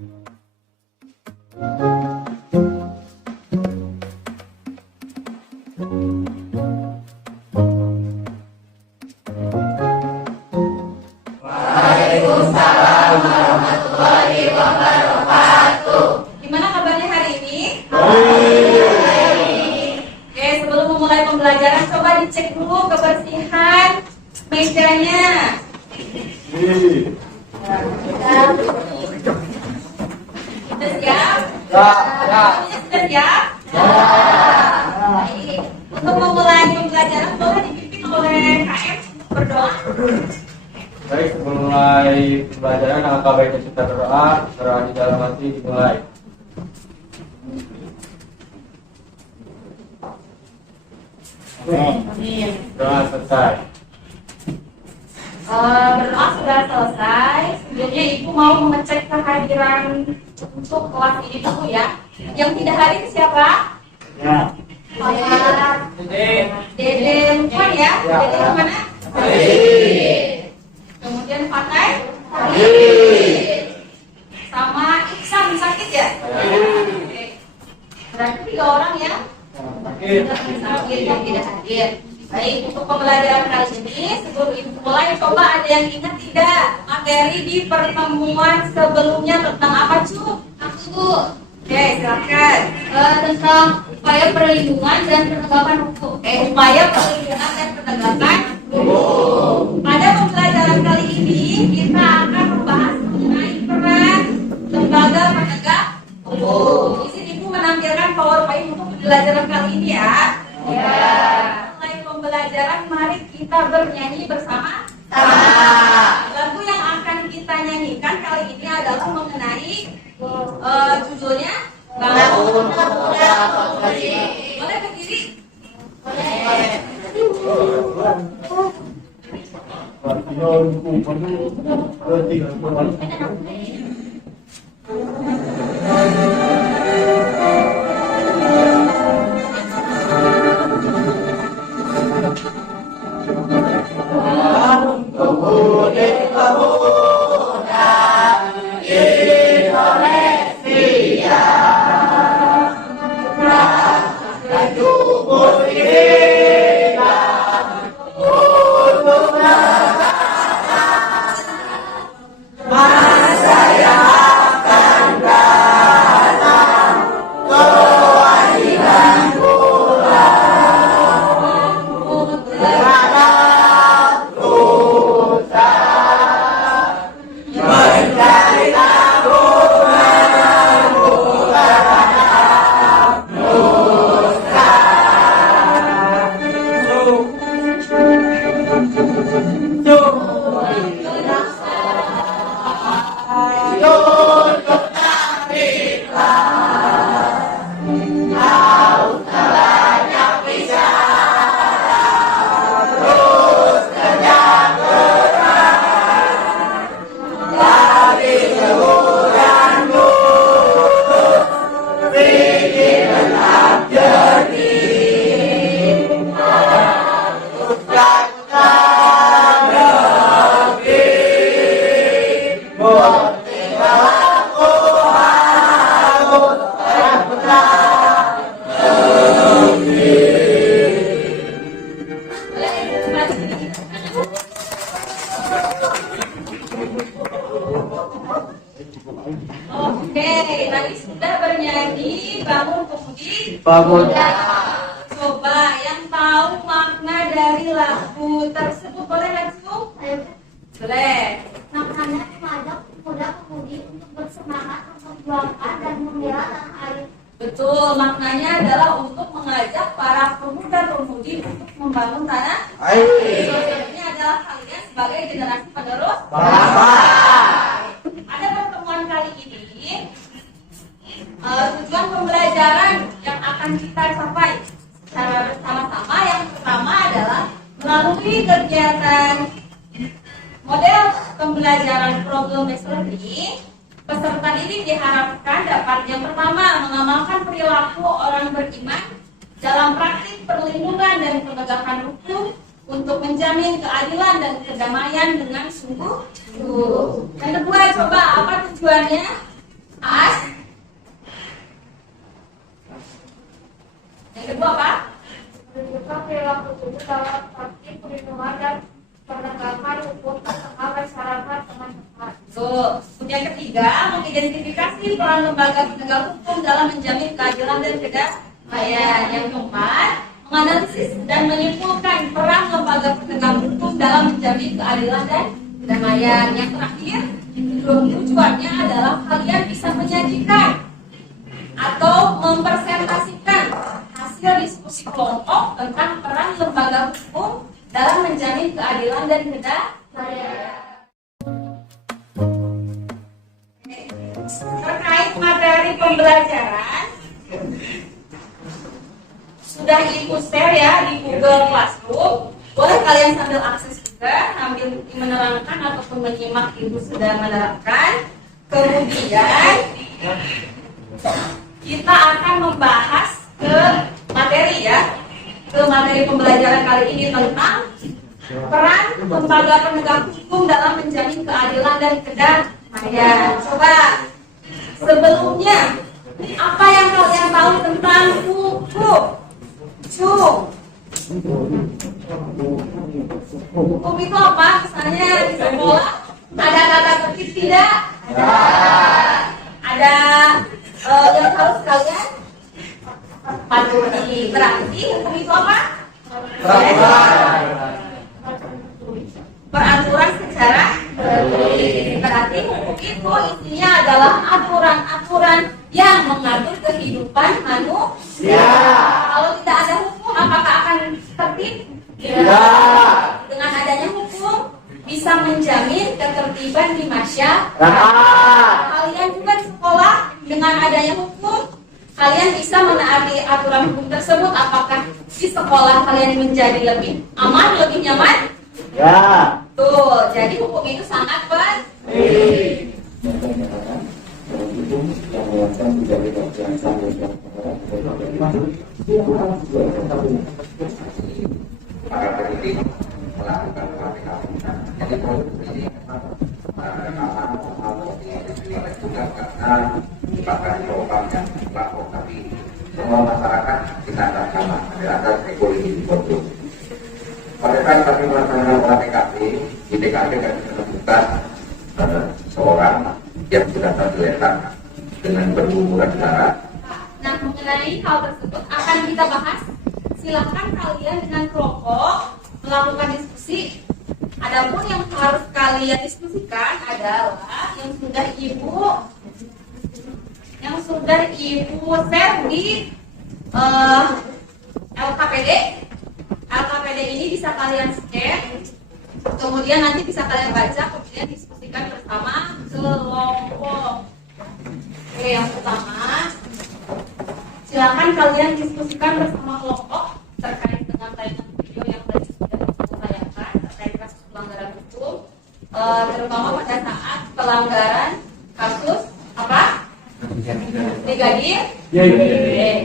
Waalaikumsalam warahmatullahi wabarakatuh. Gimana kabarnya hari ini? Oke, sebelum memulai pembelajaran coba dicek dulu kebersihan mejanya. Sudah siap? Sudah siap? Baik. Untuk memulai pembelajaran boleh dipimpin oleh KM berdoa. Baik, sebelum mulai pembelajaran, alangkah baiknya kita berdoa. Berdoa di dalam hati dimulai. Amin. Doa selesai. Berdoa sudah selesai. Sebelumnya Ibu mau mengecek kehadiran untuk kelas ini dulu ya. Yang tidak hadir siapa? Ya. Dede Lukman ya. Dede mana? Kemudian Fatay? Sama Iksan sakit ya? Oke. Berarti 3 orang ya? Sakit yang tidak hadir. Baik, untuk pembelajaran kali ini sebelum Ibu mulai, coba ada yang ingat tidak materi di pertemuan sebelumnya tentang apa, Cu? Aku. Oke, silakan. Tentang upaya perlindungan dan penegakan hukum. Upaya perlindungan dan penegakan hukum. Pada pembelajaran kali ini kita akan membahas mengenai peran lembaga penegak hukum. Di sini Ibu menampilkan PowerPoint untuk pembelajaran kali ini ya. Ya. Pembelajaran, mari kita bernyanyi bersama. Lagu yang akan kita nyanyikan kali ini adalah mengenai judulnya Bangun Pemuda Pemudi. Boleh berdiri? Oke, tadi sudah bernyanyi Bangun Pemudi. Coba yang tahu makna dari lagu tersebut boleh langsung? Boleh. Maknanya mengajak pemuda-pemudi untuk bersemangat memperjuangkan dan membela tanah air. Betul, maknanya adalah untuk mengajak para pemuda-pemudi untuk membangun tanah air. Ini adalah kalian sebagai generasi penerus bangsa. Pada pertemuan kali ini, tujuan pembelajaran yang akan kita capai secara bersama-sama yang pertama adalah melalui kegiatan model pembelajaran problem solving. Peserta didik diharapkan dapat yang pertama mengamalkan perilaku orang beriman dalam praktik perlindungan dan penegakan hukum untuk menjamin keadilan dan kedamaian dengan sungguh-sungguh. Yang kedua, coba apa tujuannya? mengidentifikasi peran lembaga penegak hukum dalam menjamin keadilan dan kedamaian. Yang keempat, menganalisis dan menyimpulkan peran lembaga penegak hukum dalam menjamin keadilan dan kedamaian. Yang terakhir, tujuannya adalah kalian bisa menyajikan atau mempresentasikan hasil diskusi kelompok tentang peran lembaga hukum dalam menjamin keadilan dan kedamaian. Terkait materi pembelajaran, sudah Ibu share ya di Google Classroom. Boleh kalian sambil akses juga, sambil menerangkan ataupun menyimak Ibu sudah menerangkan. Kemudian kita akan membahas ke materi ya, ke materi pembelajaran kali ini tentang peran lembaga penegak hukum dalam menjamin keadilan dan kedamaian. Coba sebelumnya, apa yang kalian tahu tentang hukum? Hukum itu apa? Misalnya di sekolah ada tata tertib tidak? Ada yang harus kalian patuhi. Berarti hukum itu apa? Peraturan secara berarti hukum itu isinya adalah aturan-aturan yang mengatur kehidupan manusia. Kalau tidak ada hukum, apakah akan tertib? Tidak. Dengan adanya hukum bisa menjamin ketertiban di masyarakat. Kalian juga di sekolah dengan adanya hukum, kalian bisa menaati aturan hukum tersebut. Apakah di sekolah kalian menjadi lebih aman, lebih nyaman? Ya. Tuh, jadi hukum itu sangat penting. Para pendidik melakukan pelatihan. Jadi proses ini memang juga karena bahkan program yang dilakukan tapi semua masyarakat kita akan sama ada ekonomi produk. Pada saat kami melaksanakan PKP, di TKP kami menemukan seorang yang sudah tergeletak dengan berlumuran darah. Nah, mengenai hal tersebut akan kita bahas. Silakan kalian dengan kelompok melakukan diskusi. Adapun yang harus kalian diskusikan adalah yang sudah ibu share di LKPD. LKPD ini bisa kalian scan, kemudian nanti bisa kalian baca, kemudian diskusikan bersama kelompok. Oke, yang pertama, silakan kalian diskusikan bersama kelompok terkait dengan tayangan video yang tadi sudah ditayangkan terkait kasus pelanggaran hukum, terutama pada saat pelanggaran kasus apa? Brigadir.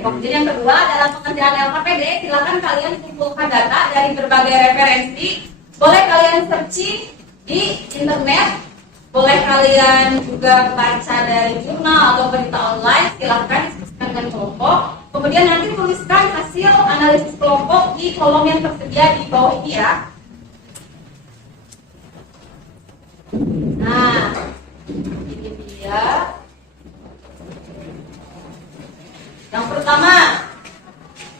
Kemudian yang kedua, dalam pengerjaan LKPD, silakan kalian kumpulkan data dari berbagai referensi. Boleh kalian searching di internet, boleh kalian juga baca dari jurnal atau berita online. Silakan diskusikan dengan kelompok. Kemudian nanti tuliskan hasil analisis kelompok di kolom yang tersedia di bawah ini ya. Nah, ini dia. Yang pertama,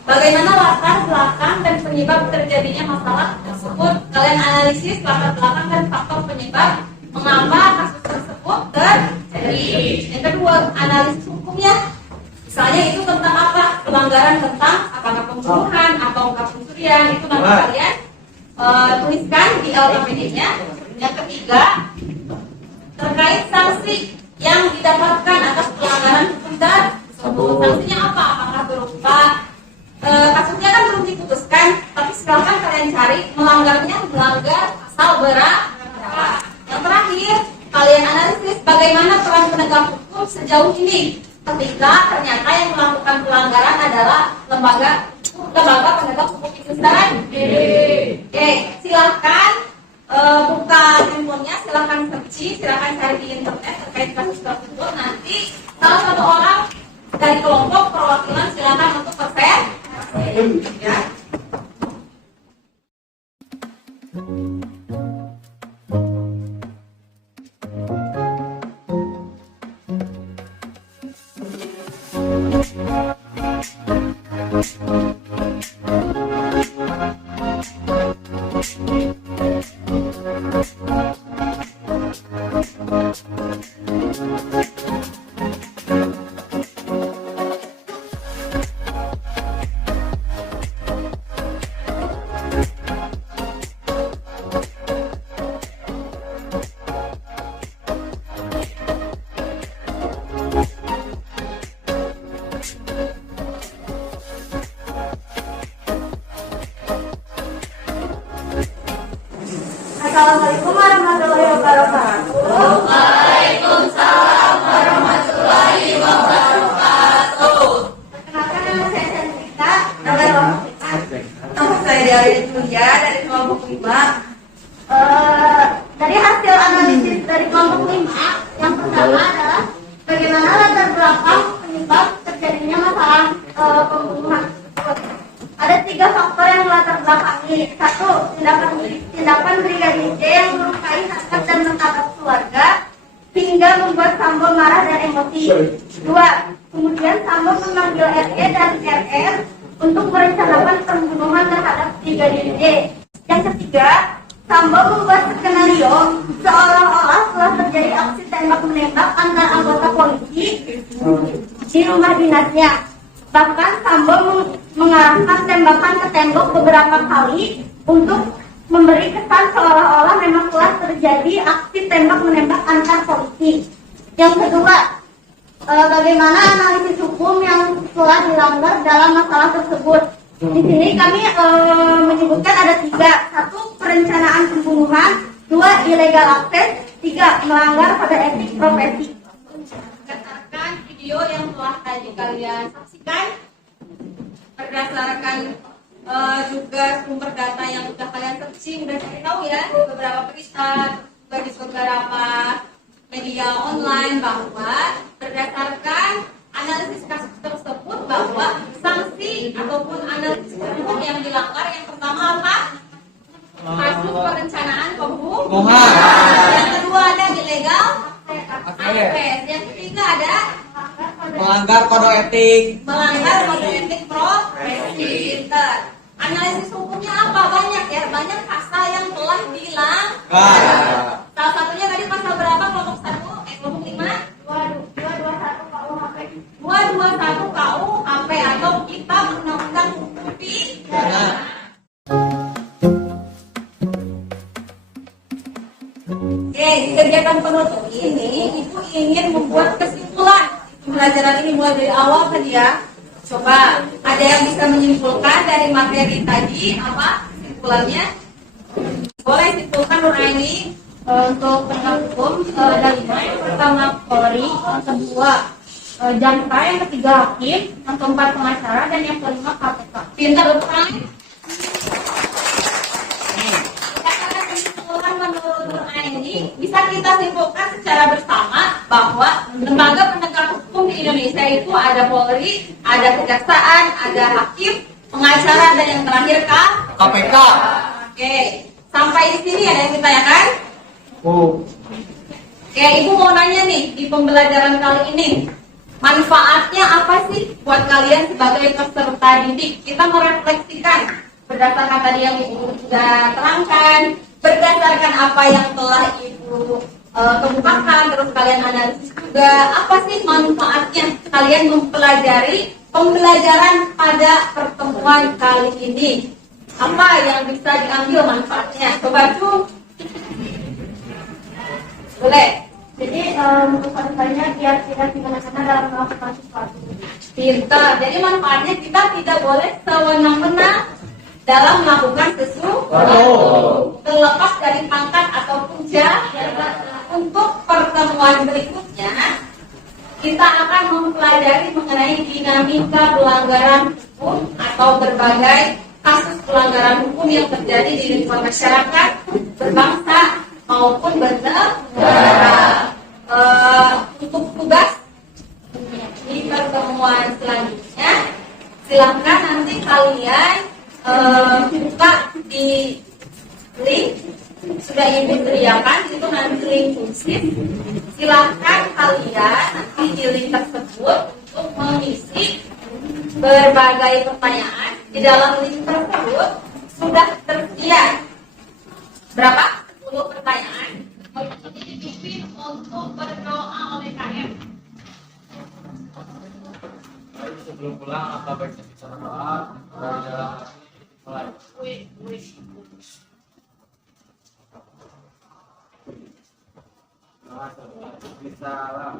bagaimana latar belakang dan penyebab terjadinya masalah tersebut? Kalian analisis latar belakang dan faktor penyebab mengapa kasus tersebut terjadi. Yang kedua, analisis hukumnya. Misalnya itu tentang apa? Pelanggaran tentang apakah pembunuhan atau pencurian. Itu nanti kalian tuliskan di LKPD-nya. Yang ketiga, terkait sanksi yang didapatkan atas pelanggaran hukum tersebut. Sanksinya apa? Apakah berupa kasusnya kan belum diputuskan, tapi silakan kalian cari melanggar pasal berapa. Yang terakhir, kalian analisis bagaimana peran penegak hukum sejauh ini ketika ternyata yang melakukan pelanggaran adalah lembaga penegak hukum itu sendiri. Oke, silakan buka handphonenya, silakan searching, silakan cari di internet terkait kasus tersebut. Nanti salah satu orang dari kelompok perwakilan silakan untuk presentasi ya. bagaimana latar belakang penyebab terjadinya masalah pembunuhan tersebut. Ada 3 faktor yang melatar belakangi. 1. Tindakan Brigadir J yang melukai harkat dan martabat keluarga hingga membuat Sambo marah dan emosi. 2. Kemudian Sambo memanggil RE dan RR untuk merencanakan pembunuhan terhadap Brigadir J. Yang ketiga, Sambo membuat skenario seolah-olah telah terjadi aksi tembak-menembak antar anggota polisi di rumah dinasnya. Bahkan Sambo mengarahkan tembakan ke tembok beberapa kali untuk memberi kesan seolah-olah memang telah terjadi aksi tembak-menembak antar polisi. Yang kedua, bagaimana analisis hukum yang telah dilanggar dalam masalah tersebut. Di sini kami menyebutkan ada 3. 1. Perencanaan pembunuhan. 2. Ilegal akses. 3. Melanggar kode etik profesi. Berdasarkan video yang telah tadi kalian saksikan, berdasarkan juga sumber data yang sudah kalian searching dan cari tahu ya di beberapa berita, juga di beberapa media online, bahwa berdasarkan analisis kasus tersebut bahwa sanksi ataupun analisis hukum yang dilanggar yang pertama apa? Kasus perencanaan pembunuhan. Yang kedua ada ilegal akses. Yang ketiga ada melanggar kode etik. Melanggar kode etik profesi. Analisis hukumnya apa? Banyak ya, banyak pasal yang telah dilanggar. Salah satunya tadi pasal berapa? Kelompok 1, kelompok 5? 221 KUHP. 221 KUHP atau Kitab Undang-Undang Hukum Pidana. Oke, di kegiatan penutup ini Ibu ingin membuat kesimpulan pembelajaran ini mulai dari awal tadi ya. Coba ada yang bisa menyimpulkan dari materi tadi apa kesimpulannya? Boleh simpulkan Nuraini. Untuk penegak hukum dari yang pertama Polri, yang kedua Jaksa, yang ketiga Hakim, yang keempat pengacara, dan yang kelima KPK. Pintar betul. Berdasarkan kesimpulan menurut Nuraini, bisa kita simpulkan secara bersama bahwa lembaga penegak hukum di Indonesia itu ada Polri, ada kejaksaan, ada hakim, pengacara, dan yang terakhir KPK. Oke, sampai di sini ada yang ditanyakan? Oke, Ibu mau nanya nih di pembelajaran kali ini, manfaatnya apa sih buat kalian sebagai peserta didik? Kita merefleksikan berdasarkan tadi yang Ibu sudah terangkan, berdasarkan apa yang telah Ibu kemukakan, terus kalian analisis juga, apa sih manfaatnya kalian mempelajari pembelajaran pada pertemuan kali ini? Apa yang bisa diambil manfaatnya? Coba cu. Boleh. Jadi manfaatnya biar tidak dimana-mana dalam melakukan sesuatu. Pintar. Jadi manfaatnya kita tidak boleh sewenang-wenang dalam melakukan sesuatu, terlepas dari pangkat ataupun jabatan. Untuk pertemuan berikutnya, kita akan mempelajari mengenai dinamika pelanggaran hukum atau berbagai kasus pelanggaran hukum yang terjadi di lingkungan masyarakat, berbangsa maupun bernegara. Untuk tugas di pertemuan selanjutnya, silahkan nanti kalian buka di link sudah Ibu teriakan, itu nanti link khusus. Silahkan kalian nanti di link tersebut untuk mengisi berbagai pertanyaan. Di dalam link tersebut sudah tersedia berapa? 10 pertanyaan. Dipimpin untuk berdoa oleh KM. Sebelum pulang, apa baiknya kita berdoa dari dalam mulai. Bisa lah.